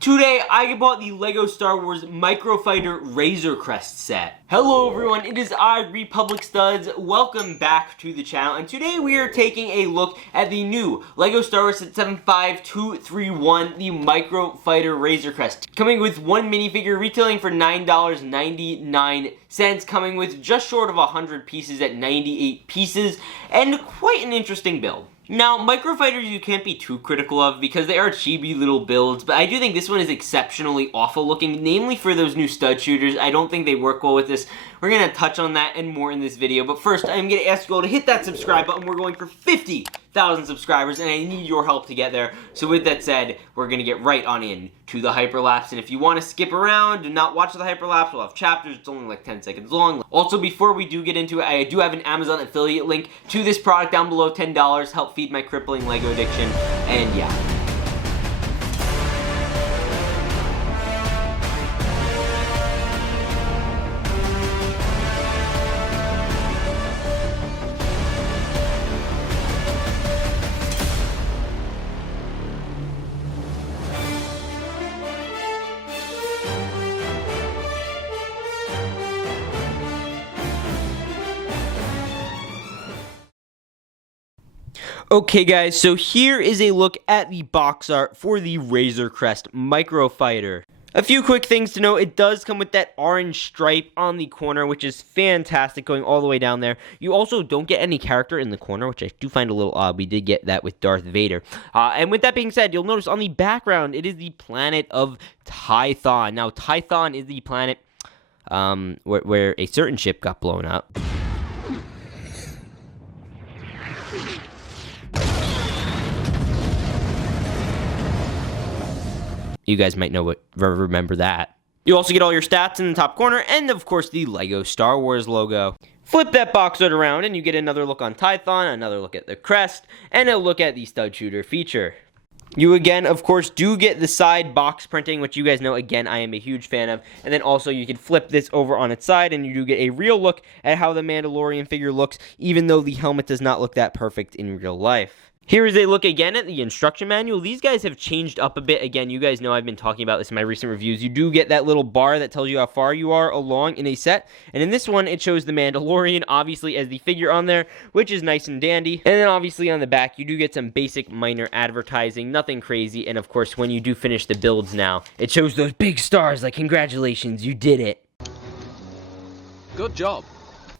Today, I bought the LEGO Star Wars Microfighter Razor Crest set. Hello everyone, it is I, Republic Studs. Welcome back to the channel, and today we are taking a look at the new LEGO Star Wars set 75231, the Microfighter Razor Crest. Coming with one minifigure, retailing for $9.99, coming with just short of 100 pieces at 98 pieces, and quite an interesting build. Now, Microfighters you can't be too critical of because they are chibi little builds, but I do think this one is exceptionally awful looking, namely for those new stud shooters. I don't think they work well with this. We're going to touch on that and more in this video, but first I'm going to ask you all to hit that subscribe button. We're going for 50,000 subscribers, and I need your help to get there. So with that said, we're going to get right on in to the Hyperlapse, and if you want to skip around and not watch the Hyperlapse, we'll have chapters. It's only like 10 seconds long. Also, before we do get into it, I do have an Amazon affiliate link to this product down below, $10. Help feed my crippling LEGO addiction, and yeah. Okay guys, so here is a look at the box art for the Razor Crest Microfighter. A few quick things to note: it does come with that orange stripe on the corner, which is fantastic, going all the way down there. You also don't get any character in the corner, which I do find a little odd. We did get that with Darth Vader. And with that being said, you'll notice on the background, it is the planet of Tython. Now, Tython is the planet where a certain ship got blown up. You guys might remember that. You also get all your stats in the top corner, and of course the LEGO Star Wars logo. Flip that box art around, and you get another look on Tython, another look at the crest, and a look at the stud shooter feature. You again, of course, do get the side box printing, which you guys know, again, I am a huge fan of. And then also you can flip this over on its side, and you do get a real look at how the Mandalorian figure looks, even though the helmet does not look that perfect in real life. Here is a look again at the instruction manual. These guys have changed up a bit. Again, you guys know I've been talking about this in my recent reviews. You do get that little bar that tells you how far you are along in a set. And in this one, it shows the Mandalorian, obviously, as the figure on there, which is nice and dandy. And then obviously on the back, you do get some basic minor advertising, nothing crazy. And of course, when you do finish the builds now, it shows those big stars like, congratulations, you did it. Good job.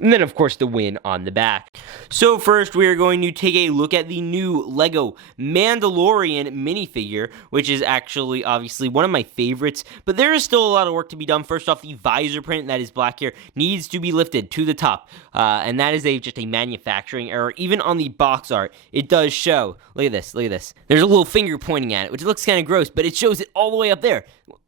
And then, of course, the win on the back. So first, we are going to take a look at the new LEGO Mandalorian minifigure, which is actually, obviously, one of my favorites. But there is still a lot of work to be done. First off, the visor print that is black here needs to be lifted to the top. And that is just a manufacturing error. Even on the box art, it does show. Look at this, look at this. There's a little finger pointing at it, which looks kind of gross, but it shows it all the way up there.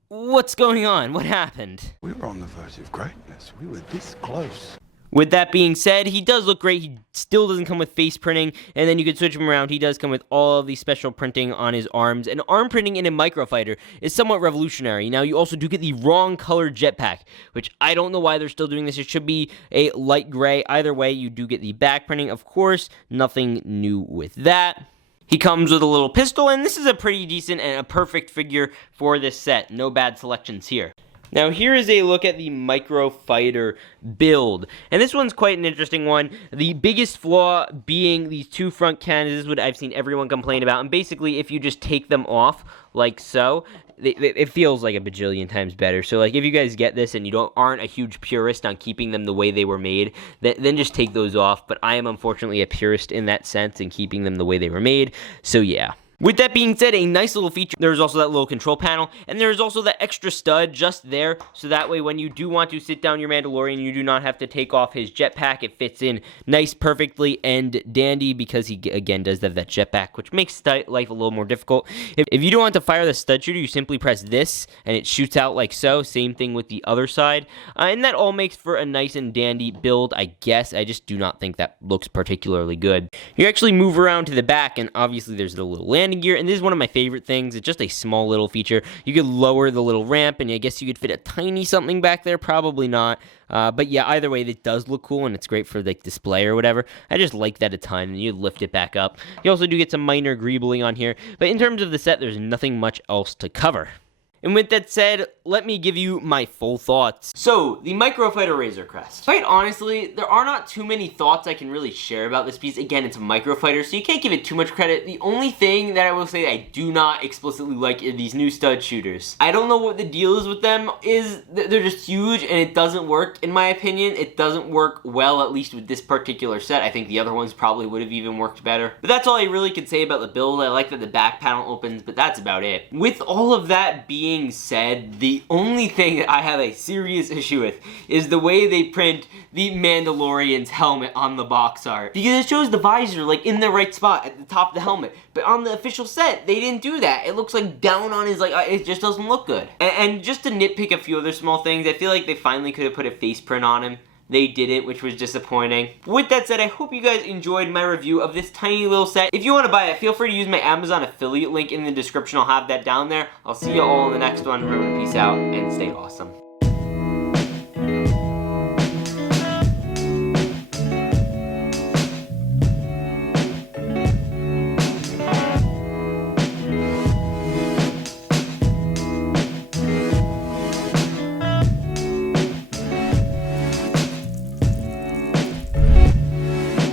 What's going on? What happened? We were on the verge of greatness. We were this close. With that being said, he does look great. He still doesn't come with face printing, and then you can switch him around. He does come with all of the special printing on his arms, and arm printing in a Microfighter is somewhat revolutionary. Now, you also do get the wrong colored jetpack, which I don't know why they're still doing this. It should be a light gray. Either way, you do get the back printing. Of course, nothing new with that. He comes with a little pistol, and this is a pretty decent and a perfect figure for this set. No bad selections here. Now, here is a look at the Microfighter build, and this one's quite an interesting one. The biggest flaw being these two front cannons. This is what I've seen everyone complain about, and basically, if you just take them off like so, it feels like a bajillion times better. So, like, if you guys get this and you aren't a huge purist on keeping them the way they were made, then just take those off. But I am unfortunately a purist in that sense in keeping them the way they were made, so yeah. With that being said, a nice little feature, there's also that little control panel, and there's also that extra stud just there, so that way when you do want to sit down your Mandalorian, you do not have to take off his jetpack. It fits in nice, perfectly, and dandy, because he, again, does have that jetpack, which makes life a little more difficult. If you don't want to fire the stud shooter, you simply press this, and it shoots out like so. Same thing with the other side, and that all makes for a nice and dandy build, I guess. I just do not think that looks particularly good. You actually move around to the back, and obviously there's the little landing gear, and this is one of my favorite things. It's just a small little feature. You could lower the little ramp, and I guess you could fit a tiny something back there. Probably not. But yeah, either way, it does look cool, and it's great for like display or whatever. I just like that a ton, and you lift it back up. You also do get some minor greebling on here, but in terms of the set, there's nothing much else to cover. And with that said, let me give you my full thoughts. So, the Microfighter Razor Crest. Quite honestly, there are not too many thoughts I can really share about this piece. Again, it's a Microfighter, so you can't give it too much credit. The only thing that I will say I do not explicitly like are these new stud shooters. I don't know what the deal is with them. They're just huge, and it doesn't work, in my opinion. It doesn't work well, at least with this particular set. I think the other ones probably would have even worked better. But that's all I really could say about the build. I like that the back panel opens, but that's about it. With all of that being said, the only thing that I have a serious issue with is the way they print the Mandalorian's helmet on the box art. Because it shows the visor like in the right spot at the top of the helmet. But on the official set, they didn't do that. It looks like down on his, like, it just doesn't look good. And just to nitpick a few other small things, I feel like they finally could have put a face print on him. They didn't, which was disappointing. With that said, I hope you guys enjoyed my review of this tiny little set. If you want to buy it, feel free to use my Amazon affiliate link in the description. I'll have that down there. I'll see you all in the next one. Remember, peace out and stay awesome.